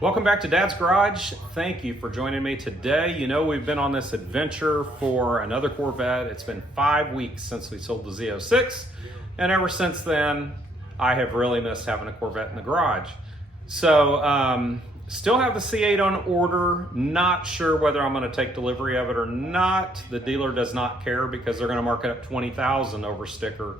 Welcome back to Dad's Garage. Thank you for joining me today. You know, we've been on this adventure for another Corvette. It's been 5 weeks since we sold the Z06, and ever since then, I have really missed having a Corvette in the garage. So, still have the C8 on order. Not sure whether I'm going to take delivery of it or not. The dealer does not care because they're going to mark it up $20,000 over sticker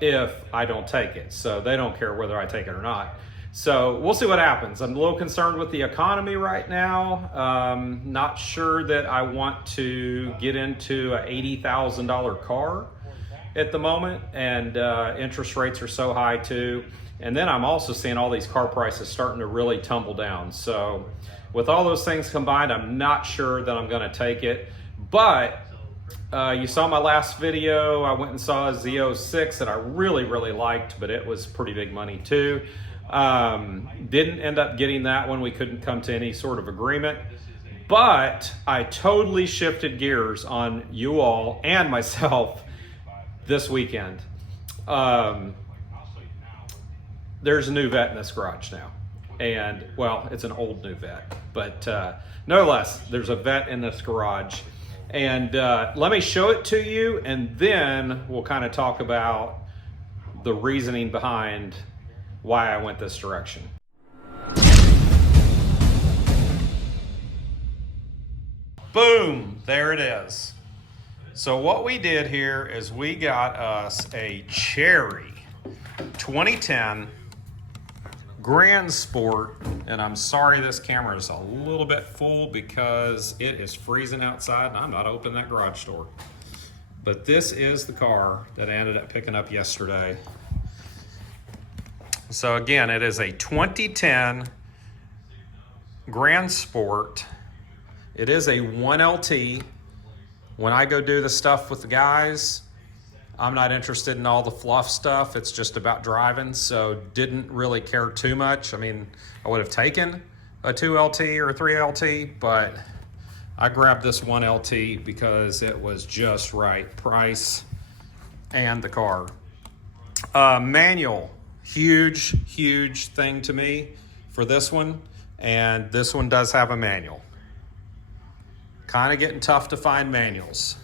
if I don't take it. So they don't care whether I take it or not. So we'll see what happens. I'm a little concerned with the economy right now. Not sure that I want to get into an $80,000 car at the moment, and interest rates are so high too. And then I'm also seeing all these car prices starting to really tumble down. So with all those things combined, I'm not sure that I'm gonna take it. But you saw my last video. I went and saw a Z06 that I really liked, but it was pretty big money too. Didn't end up getting that one. We couldn't come to any sort of agreement, but I totally shifted gears on you all and myself this weekend. There's a new Vette in this garage now, and well, it's an old new Vette, but no less, there's a Vette in this garage. And let me show it to you, and then we'll kind of talk about the reasoning behind why I went this direction. Boom, there it is. So what we did here is we got us a Cherry 2010 Grand Sport, and I'm sorry this camera is a little bit full because it is freezing outside and I'm not opening that garage door. But this is the car that I ended up picking up yesterday. So again, it is a 2010 Grand Sport. It is a 1LT. When I go do the stuff with the guys, I'm not interested in all the fluff stuff. It's just about driving, so didn't really care too much. I mean, I would have taken a 2LT or a 3LT, but I grabbed this 1LT because it was just right price and the car. Manual. Huge thing to me for this one, and this one does have a manual. Kind of getting tough to find manuals.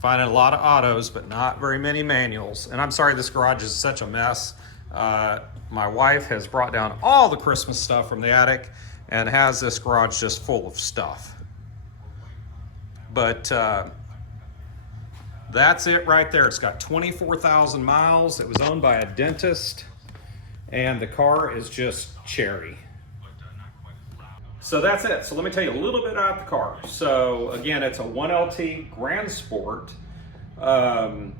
Finding a lot of autos, but not very many manuals. And I'm sorry this garage is such a mess. My wife has brought down all the Christmas stuff from the attic and has this garage just full of stuff. But that's it right there. It's got 24,000 miles. It was owned by a dentist, and the car is just cherry. So that's it. So let me tell you a little bit about the car. So again, it's a 1LT Grand Sport. The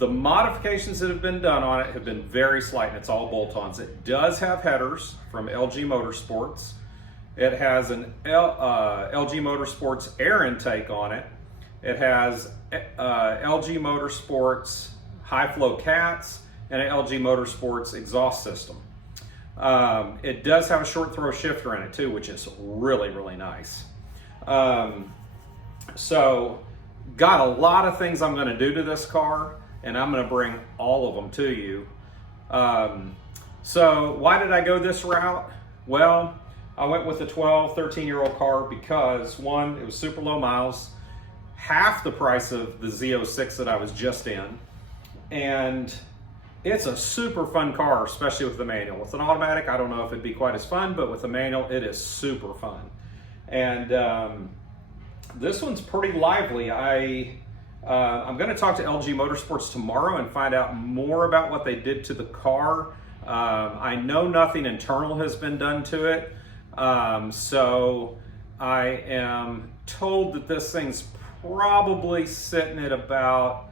modifications that have been done on it have been very slight, and it's all bolt-ons. It does have headers from LG Motorsports. It has an LG Motorsports air intake on it. It has LG Motorsports high flow cats and an LG Motorsports exhaust system. It does have a short throw shifter in it too, which is really nice. So got a lot of things I'm going to do to this car, and I'm going to bring all of them to you. So why did I go this route? Well, I went with a 13-year-old car because one, it was super low miles, half the price of the Z06 that I was just in, and it's a super fun car, especially with the manual. With an automatic, I don't know if it'd be quite as fun, but with the manual, it is super fun. And this one's pretty lively. I'm going to talk to LG Motorsports tomorrow and find out more about what they did to the car. I know nothing internal has been done to it, so I am told that this thing's probably sitting at about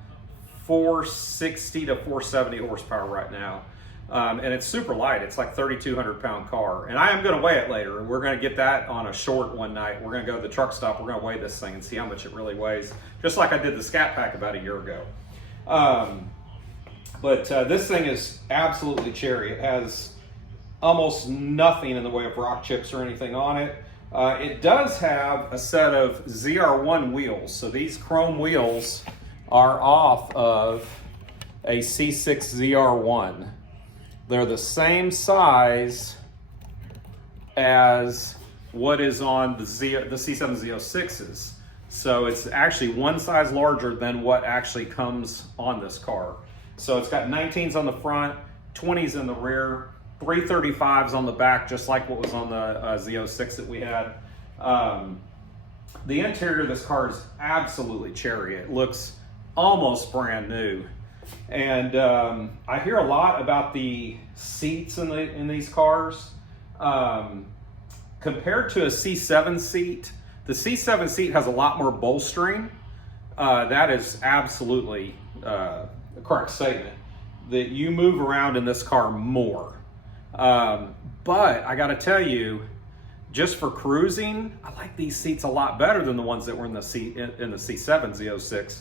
460 to 470 horsepower right now. And it's super light. It's like 3,200 pound car. And I am going to weigh it later. We're going to get that on a short one night. We're going to go to the truck stop. We're going to weigh this thing and see how much it really weighs. Just like I did the Scat Pack about a year ago. But this thing is absolutely cherry. It has almost nothing in the way of rock chips or anything on it. It does have a set of ZR1 wheels. So these chrome wheels are off of a C6 ZR1. They're the same size as what is on the C7 Z06s. So it's actually one size larger than what actually comes on this car. So it's got 19s on the front, 20s in the rear, 335s on the back, just like what was on the Z06 that we had. The interior of this car is absolutely cherry. It looks almost brand new. And I hear a lot about the seats in these cars. Compared to a C7 seat, the C7 seat has a lot more bolstering. That is absolutely a correct statement. That you move around in this car more. But I gotta tell you, just for cruising, I like these seats a lot better than the ones that were in the C7 Z06.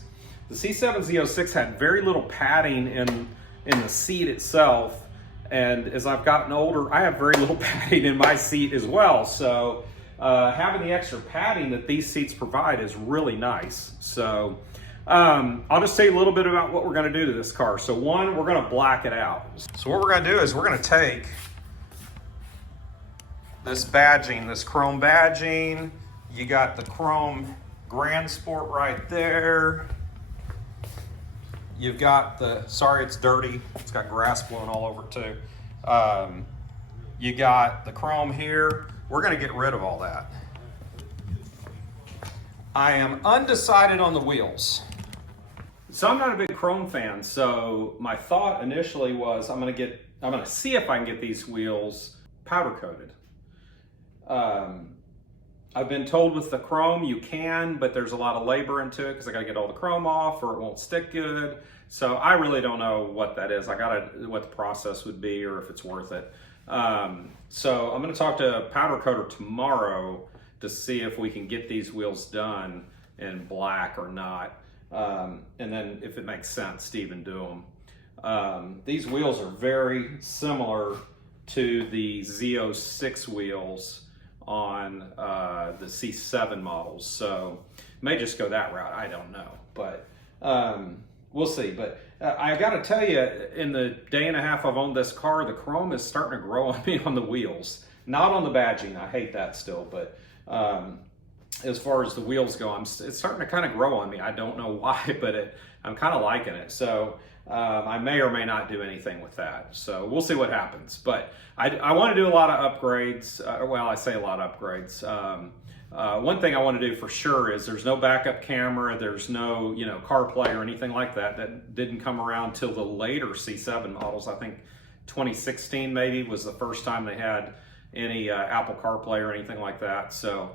The C7 Z06 had very little padding in the seat itself. And as I've gotten older, I have very little padding in my seat as well. So having the extra padding that these seats provide is really nice. So I'll just tell you a little bit about what we're gonna do to this car. So one, we're gonna black it out. So what we're gonna do is we're gonna take this badging, this chrome badging. You got the chrome Grand Sport right there. You've got the, sorry it's dirty, it's got grass blowing all over it too. You got the chrome here. We're gonna get rid of all that. I am undecided on the wheels. So I'm not a big chrome fan, so my thought initially was I'm gonna see if I can get these wheels powder coated. I've been told with the chrome you can, but there's a lot of labor into it because I got to get all the chrome off or it won't stick good. So I really don't know what that is. What the process would be or if it's worth it. So I'm going to talk to a powder coater tomorrow to see if we can get these wheels done in black or not. And then if it makes sense to even do them. These wheels are very similar to the Z06 wheels on the C7 models, so may just go that route. I don't know, but we'll see. But I got to tell you, in the day and a half I've owned this car, the chrome is starting to grow on me on the wheels, not on the badging. I hate that still, but as far as the wheels go, it's starting to kind of grow on me. I don't know why, but I'm kind of liking it. So I may or may not do anything with that. So we'll see what happens. But I want to do a lot of upgrades. Well, I say a lot of upgrades. One thing I want to do for sure is there's no backup camera. There's no, CarPlay or anything like that. That didn't come around till the later C7 models. I think 2016 maybe was the first time they had any Apple CarPlay or anything like that. So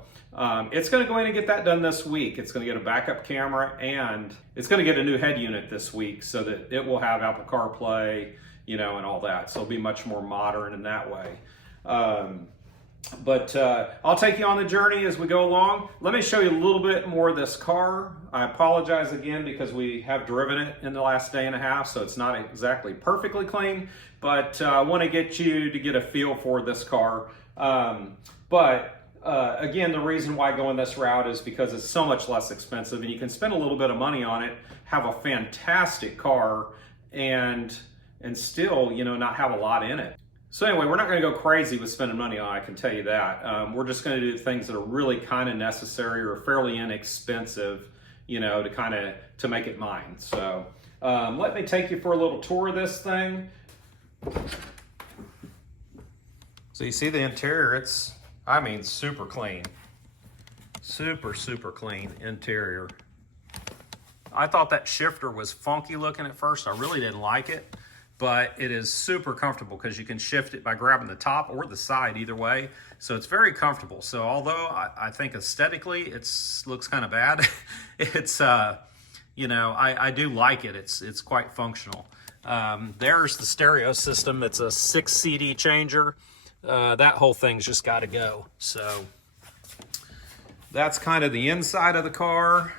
it's going to go in and get that done this week. It's going to get a backup camera and it's going to get a new head unit this week so that it will have Apple CarPlay, and all that. So it'll be much more modern in that way. But I'll take you on the journey as we go along. Let me show you a little bit more of this car. I apologize again because we have driven it in the last day and a half, so it's not exactly perfectly clean, but I want to get you to get a feel for this car. Again, the reason why going this route is because it's so much less expensive and you can spend a little bit of money on it, have a fantastic car, and still, not have a lot in it. So anyway, we're not going to go crazy with spending money on it, I can tell you that. We're just going to do things that are really kind of necessary or fairly inexpensive, to make it mine. So let me take you for a little tour of this thing. So you see the interior, it's, super clean. Super, super clean interior. I thought that shifter was funky looking at first. I really didn't like it. But it is super comfortable because you can shift it by grabbing the top or the side either way. So it's very comfortable. So although I think aesthetically it looks kind of bad, it's, I do like it. It's quite functional. There's the stereo system. It's a 6 CD changer. That whole thing's just got to go. So that's kind of the inside of the car.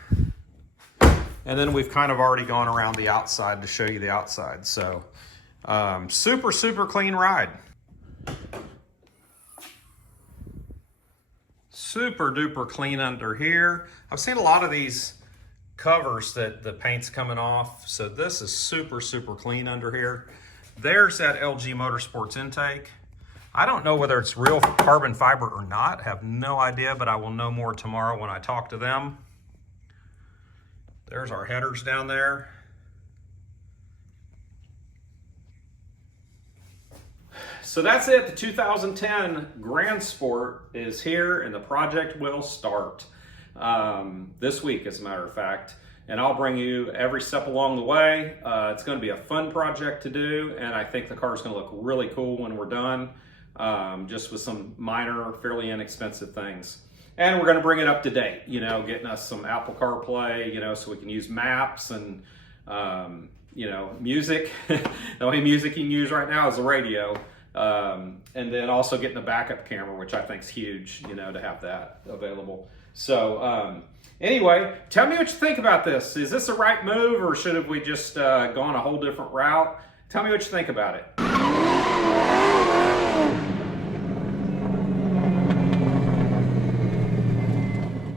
And then we've kind of already gone around the outside to show you the outside. So super, super clean ride. Super duper clean under here. I've seen a lot of these covers that the paint's coming off. So this is super, super clean under here. There's that LG Motorsports intake. I don't know whether it's real carbon fiber or not. Have no idea, but I will know more tomorrow when I talk to them. There's our headers down there. So that's it. The 2010 Grand Sport is here and the project will start this week, as a matter of fact. And I'll bring you every step along the way. It's going to be a fun project to do, and I think the car is going to look really cool when we're done, just with some minor, fairly inexpensive things. And we're going to bring it up to date, you know, getting us some Apple CarPlay, you know, so we can use maps and, you know, music. The only music you can use right now is the radio. And then also getting a backup camera, which I think is huge, you know, to have that available. So anyway, tell me what you think about this. Is this the right move, or should have we just gone a whole different route? Tell me what you think about it.